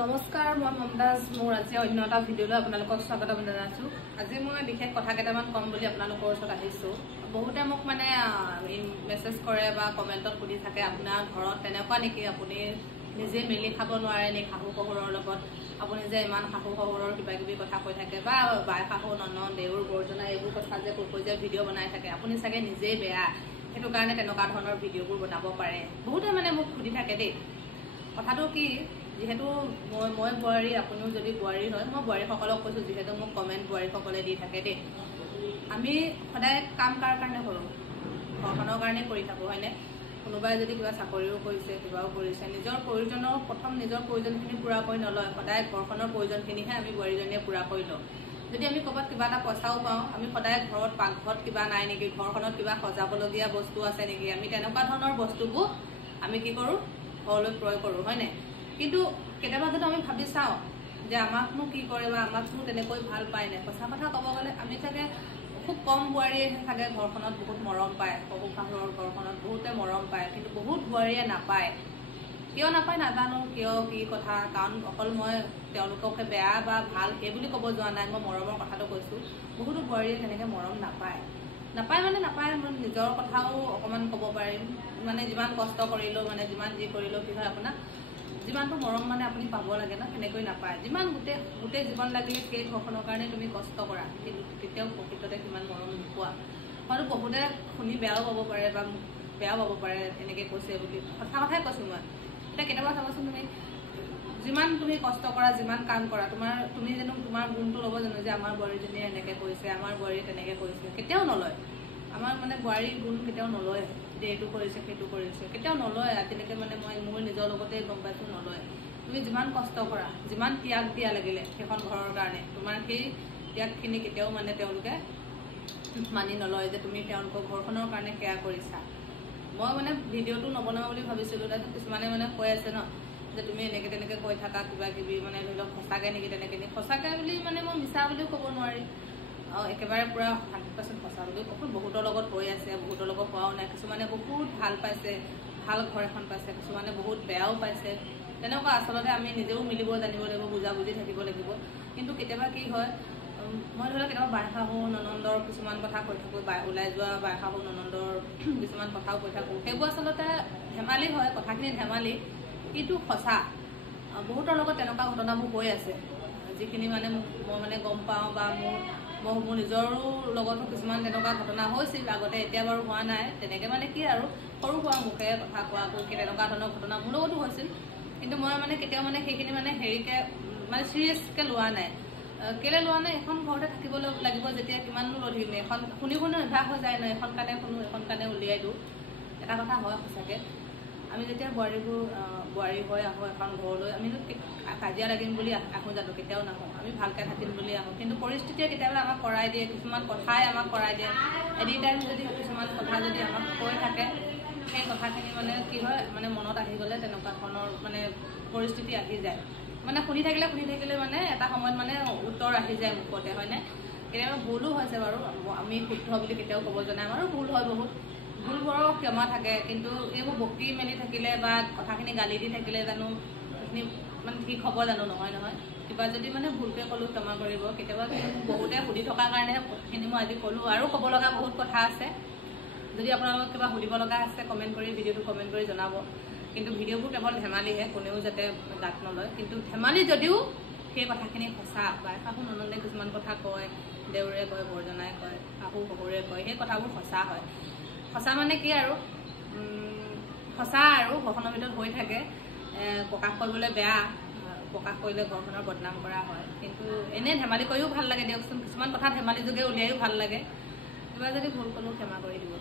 নমস্কাৰ, মই মমতাজ। মোৰ আজি অন্য এটা ভিডিঅ'লৈ আপোনালোকক স্বাগতম জনাইছোঁ। আজি মই বিশেষ কথা কেইটামান ক'ম বুলি আপোনালোকৰ ওচৰত আহিছোঁ। বহুতে মোক মানে মেছেজ কৰে বা কমেণ্টত সুধি থাকে, আপোনাৰ ঘৰত তেনেকুৱা নেকি, আপুনি নিজে মিলি খাব নোৱাৰে নেকি শাহু শহুৰৰ লগত, আপুনি যে ইমান শাহু শহুৰৰ কিবা কিবি কথা কৈ থাকে, বা বাই শাহু ননদ দেউৰ বৰ্জনা এইবোৰ কথা যে কৈ যে ভিডিঅ' বনাই থাকে, আপুনি চাগে নিজেই বেয়া, সেইটো কাৰণে তেনেকুৱা ধৰণৰ ভিডিঅ'বোৰ বনাব পাৰে। বহুতে মানে মোক সুধি থাকে দেই। কথাটো কি, যিহেতু মই বোৱাৰী, আপুনিও যদি বোৱাৰী হয়, মই বোৱাৰীসকলক কৈছোঁ, যিহেতু মোক কমেণ্ট বোৱাৰীসকলে দি থাকে দেই। আমি সদায় কাম কাৰ কাৰণে কৰোঁ, ঘৰখনৰ কাৰণে কৰি থাকোঁ, হয়নে? কোনোবাই যদি কিবা চাকৰিও কৰিছে, কিবাও কৰিছে, নিজৰ প্ৰয়োজনৰ নিজৰ প্ৰয়োজনখিনি পূৰা কৰি নলয়, সদায় ঘৰখনৰ প্ৰয়োজনখিনিহে আমি বোৱাৰীজনীয়ে পূৰা কৰি লওঁ। যদি আমি ক'ৰবাত কিবা এটা পইচাও পাওঁ, আমি সদায় ঘৰত পাকঘৰত কিবা নাই নেকি, ঘৰখনত কিবা সজাবলগীয়া বস্তু আছে নেকি, আমি তেনেকুৱা ধৰণৰ বস্তুবোৰ আমি কি কৰোঁ, ঘৰলৈ ক্ৰয় কৰোঁ, হয়নে? কিন্তু কেতিয়াবা যদি আমি ভাবি চাওঁ যে আমাকনো কি কৰে বা আমাকনো তেনেকৈ ভাল পায় নে, সঁচা কথা ক'ব গ'লে আমি চাগে খুব কম বোৱাৰীয়ে চাগে ঘৰখনত বহুত মৰম পায়, শহু শাহুৰৰ ঘৰখনত বহুতে মৰম পায়, কিন্তু বহুত বোৱাৰীয়ে নাপায়। কিয় নাপায় নাজানো, কিয় কি কথা, কাৰণ অকল মই তেওঁলোককে বেয়া বা ভাল সেই বুলি ক'ব যোৱা নাই, মই মৰমৰ কথাটো কৈছোঁ। বহুতো বোৱাৰীয়ে তেনেকৈ মৰম নাপায় মানে নাপায়। মই নিজৰ কথাও অকণমান ক'ব পাৰিম, মানে যিমান কষ্ট কৰিলেও, মানে যিমান যি কৰিলেও কি হয়, আপোনাক যিমানটো মৰম মানে আপুনি পাব লাগে ন, সেনেকৈ নাপায়। যিমান গোটেই জীৱন লাগিলে সেই ঘৰখনৰ কাৰণে তুমি কষ্ট কৰা, কিন্তু তেতিয়াও প্ৰকৃততে সিমান মৰম নোপোৱা। হয়তো বহুতে শুনি বেয়াও পাব পাৰে বা বেয়াও পাব পাৰে এনেকৈ কৈছে বুলি, সঁচা কথাই কৈছোঁ মই। এতিয়া কেতিয়াবা চাবচোন, তুমি যিমান তুমি কষ্ট কৰা, যিমান কাম কৰা, তুমি জানো তোমাৰ গুণটো ল'ব জানো যে আমাৰ বোৱাৰীজনীয়ে এনেকৈ কৰিছে, আমাৰ বোৱাৰীয়ে তেনেকৈ কৰিছে? কেতিয়াও নলয়। আমাৰ মানে বোৱাৰীৰ গুণ কেতিয়াও নলয় যে এইটো কৰিছে সেইটো কৰিছে, কেতিয়াও নলয়। আজিলৈকে মানে মই মোৰ নিজৰ লগতে গম পাইছোঁ, নলয়। তুমি যিমান কষ্ট কৰা, যিমান ত্যাগ দিয়া লাগিলে সেইখন ঘৰৰ কাৰণে, তোমাৰ সেই ত্যাগখিনি কেতিয়াও মানে তেওঁলোকে মানি নলয় যে তুমি তেওঁলোকৰ ঘৰখনৰ কাৰণে সেয়া কৰিছা। মই মানে ভিডিঅ'টো নবনাওঁ বুলি ভাবিছিলোঁ, তাৰপিছত কিছুমানে মানে কৈ আছে ন যে তুমি এনেকৈ তেনেকৈ কৈ থাকা কিবা কিবি, মানে ধৰি লওক সঁচাকৈ নেকি তেনেকৈ নেকি। সঁচাকৈ বুলি মানে মই মিছা বুলিও ক'ব নোৱাৰি, একেবাৰে পূৰা 100% সঁচা বুলিও ক'ব। বহুতৰ লগত হৈ আছে, বহুতৰ লগত হোৱাও নাই। কিছুমানে বহুত ভাল পাইছে, ভাল ঘৰ এখন পাইছে, কিছুমানে বহুত বেয়াও পাইছে। তেনেকুৱা আচলতে আমি নিজেও মিলিব জানিব লাগিব, বুজাবুজি থাকিব লাগিব। কিন্তু কেতিয়াবা কি হয়, মই ধৰি লওক কেতিয়াবা বাই শাহু ননন্দৰ কিছুমান কথা কৈ থাকোঁ, ওলাই যোৱা বাই শাহু ননন্দৰ কিছুমান কথাও কৈ থাকোঁ। সেইবোৰ আচলতে ধেমালি হয়, কথাখিনি ধেমালি, কিন্তু সঁচা। বহুতৰ লগত তেনেকুৱা ঘটনাবোৰ হৈ আছে, যিখিনি মানে মই মানে গম পাওঁ, বা মোৰ নিজৰো লগতো কিছুমান তেনেকুৱা ঘটনা হৈছিল আগতে, এতিয়া বাৰু হোৱা নাই তেনেকৈ। মানে কি আৰু সৰু সুৰা মুখেৰে কথা কোৱা কৈ তেনেকুৱা ধৰণৰ ঘটনা মোৰ লগতো হৈছিল, কিন্তু মই মানে কেতিয়াও মানে সেইখিনি মানে হেৰিকৈ মানে চিৰিয়াছকৈ লোৱা নাই। কেলৈ লোৱা নাই, এখন ঘৰতে থাকিব লাগিব যেতিয়া, কিমাননো লৈ থাকিম, এখন শুনি অভ্যাস হৈ যায় ন, এখন কাণে শুনো এখন কাণে উলিয়াই দিওঁ। এটা কথা হয় সঁচাকৈ, আমি যেতিয়া বোৱাৰী হৈ আহোঁ এখন ঘৰলৈ, আমিতো কাজিয়া লাগিম বুলি আহোঁ জানো? কেতিয়াও নাহোঁ। আমি ভালকৈ থাকিম বুলি আহোঁ, কিন্তু পৰিস্থিতিয়ে কেতিয়াবা আমাক কৰাই দিয়ে, কিছুমান কথাই আমাক কৰাই দিয়ে। এনি টাইম যদি কিছুমান কথা যদি আমাক কৈ থাকে, সেই কথাখিনি মানে কি হয়, মানে মনত আহি গ'লে তেনেকুৱা ধৰণৰ মানে পৰিস্থিতি আহি যায়। মানে শুনি থাকিলে মানে এটা সময়ত মানে উত্তৰ আহি যায় মুখতে, হয়নে? কেতিয়াবা ভুলো হৈছে বাৰু, আমি শুদ্ধ বুলি কেতিয়াও ক'ব জনাই, আমাৰো ভুল হয়, বহুত ভুলবোৰৰ ক্ষমা থাকে। কিন্তু এইবোৰ বকি মেলি থাকিলে বা কথাখিনি গালি দি থাকিলে জানো সেইখিনি মানে ঠিক হ'ব জানো? নহয়। কিবা যদি মানে ভুলকৈ ক'লোঁ ক্ষমা কৰিব। কেতিয়াবা বহুতে সুধি থকাৰ কাৰণে কথাখিনি মই আজি ক'লোঁ, আৰু ক'ব লগা বহুত কথা আছে। যদি আপোনালোকক কিবা সুধিব লগা আছে, ভিডিঅ'টো কমেণ্ট কৰি জনাব। কিন্তু ভিডিঅ'বোৰ কেৱল ধেমালিহে, কোনেও যাতে গাত নলয়। কিন্তু ধেমালি যদিও সেই কথাখিনি সঁচা। বাই শাহু ননন্দে কিছুমান কথা কয়, দেউৰে কয়, বৰ্জনাই কয়, শাহু শহুৰে কয়, সেই কথাবোৰ সঁচা হয়। সঁচা মানে কি আৰু, সঁচা আৰু ঘৰখনৰ ভিতৰত হৈ থাকে। প্ৰকাশ কৰিবলৈ বেয়া, প্ৰকাশ কৰিলে ঘৰখনৰ বদনাম কৰা হয়। কিন্তু এনেই ধেমালি কৰিও ভাল লাগে দিয়কচোন, কিছুমান কথা ধেমালি যোগে উলিয়াইও ভাল লাগে। কিবা যদি ভুল ক'লেও ক্ষমা কৰি দিব।